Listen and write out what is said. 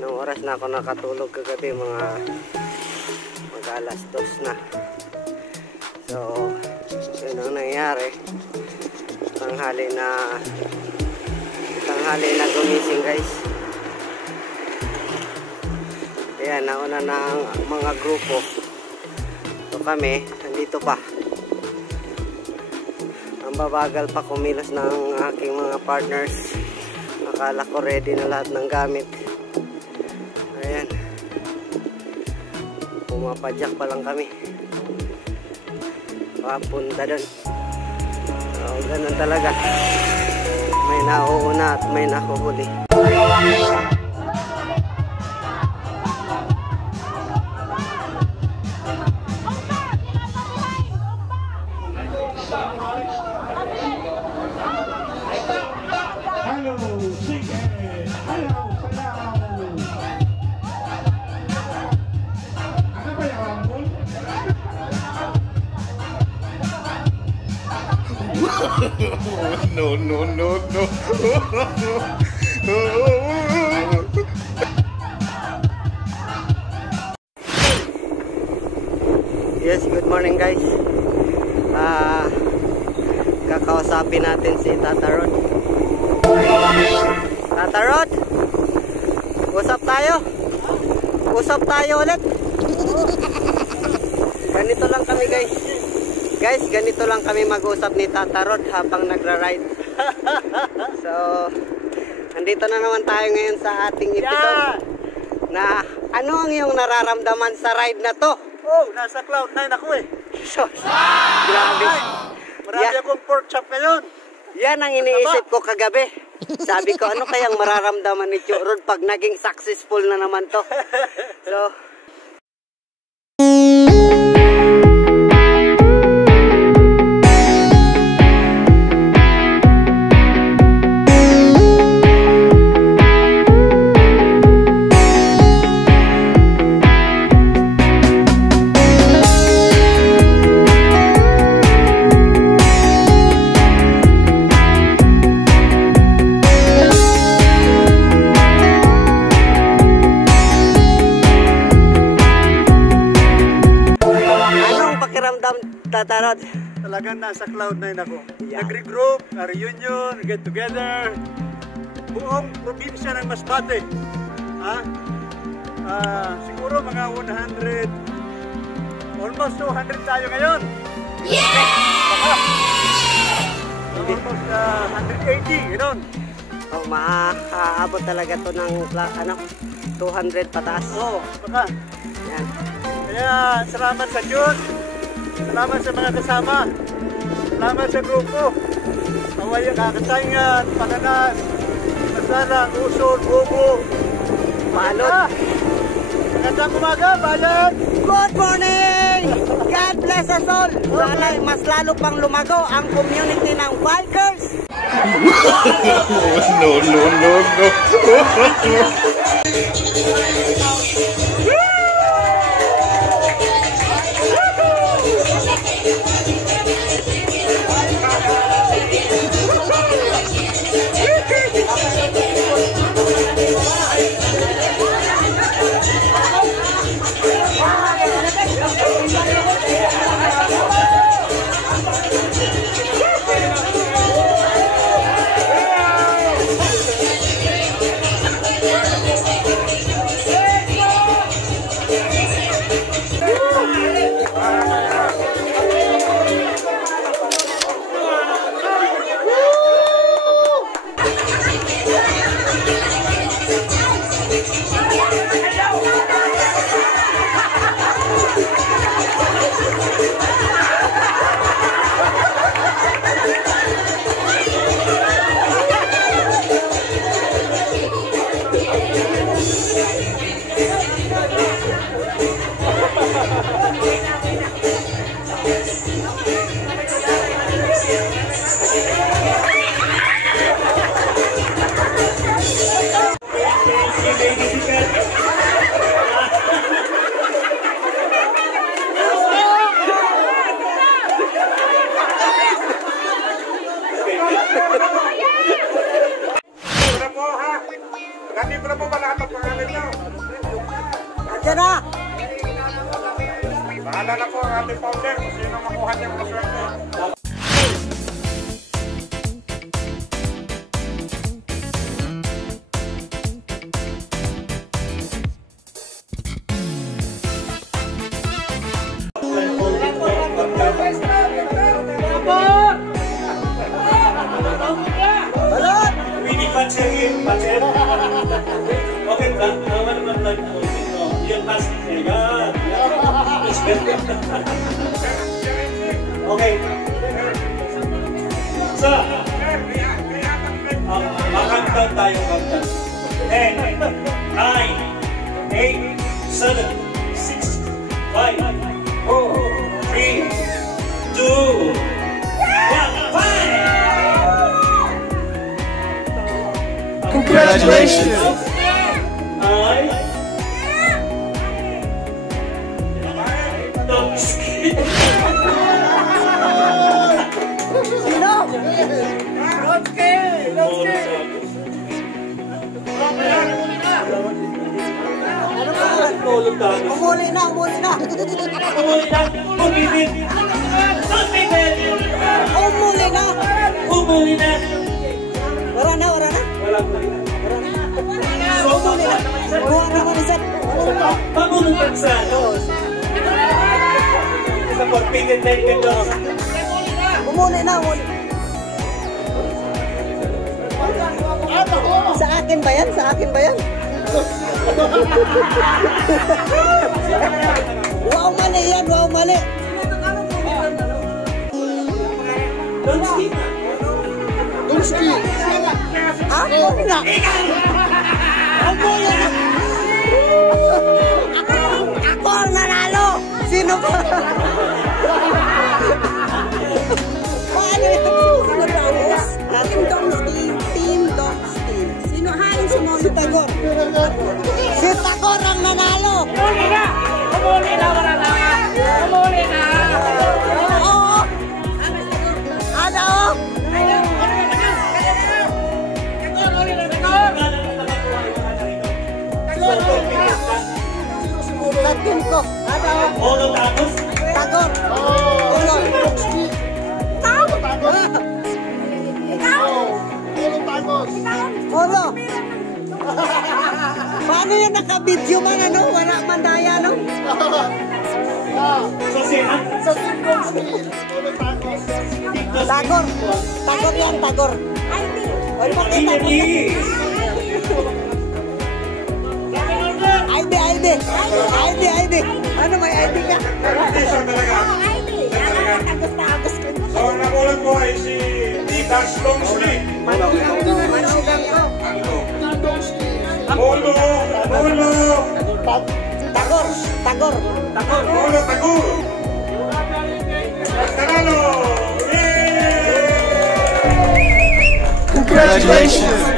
Nung oras na ako nakatulog kagabi, mga alas 2 na. So, yun ang nangyari. Tanghali na gumising, guys. Ayan, nauna na ang mga grupo. So kami, nandito pa. Ang babagal pa kumilos ng aking mga partners. Akala ko ready na lahat ng gamit. Ayan. Pumapadyak pa lang kami. Papunta doon. So, ganun talaga. May nauuna at may nahuhuli. No. Yes, good morning, guys. Kakausapin natin si Tata Rod. Tata Rod, usap tayo. Usap tayo ulit. Ganito lang kami, guys. Ganito lang kami mag-usap ni Tata Rod habang nagra-ride. So, andito na naman tayo ngayon sa ating episode. Na ano ang iyong nararamdaman sa ride na to? Oh, nasa cloud 9 ako eh. So, grabe. Marami akong pork chop ngayon. Yan ang iniisip ko kagabi. Sabi ko, ano kayang mararamdaman ni Chu Rod pag naging successful na naman to? So, Tata Rod, talagang nasa cloud 9 ako. Yeah. Nag-regroup, reunion, get together. Buong probinsya ng Masbate. Siguro mga 100, almost 200 tayo ngayon. Yeah! Almost 180, gano'n. Oh, maaabot talaga to ng 200 pataas. Oo, baka. Yan. Kaya salamat sa Diyos. Salamat sa mga kasama. Salamat sa grupo. Away, Kakatangan, Pakanas, Masalang, Uson, Bubo, Balot. Magandang umaga, Bayan! Good morning! God bless us all! Sana mas lalo pang lumago ang community ng bikers. No. Nandito na po ba lahat ang pangalan niya? Bahala na po ang ating founder kung sino makuha niyang maswerte. Okay, okay. So, makantang tayo kantang. 10, 9, 8, 7, 6, 5, 4, 3, 2, 1, 5! Congratulations! Umuli na, umuli na. Umuli na, umibig. Umuli na. Umuli na. Wala na, wala na. Wala na. So, Umuli na. Buwan naman isa. pamulong pagsa. Isa po, pilit na ito. Umuli na, umuli. Sa akin ba yan? Sa akin ba yan? Wow, mali yan. Wow, mali. Don't skip. Don't skip. Ako na. Ako yan. Ako ang nanalo. Sino ba? Paano yun? Sino ba? Team Domski. Team Domski. Sino haling sumunod? Si Tagor. Si Tagor ang nanalo. Umuli na! Umuli na! Wala na! Umuli na! Oo. Ano? Sa team ko. Ano? Olo tapos. Tagor. Olo. Olo. Paano yun naka-video man ano? Wala man daya no? So, sino? Tagor. Tagor yan, Tagor. Ay, pakita mo. ID. ID. Ano may ID ka? So, nakulat ko ay si Titas Longsley. Manugang ko. Olo. Tagor. Olo Tagor. Nanalo! Yay! Congratulations!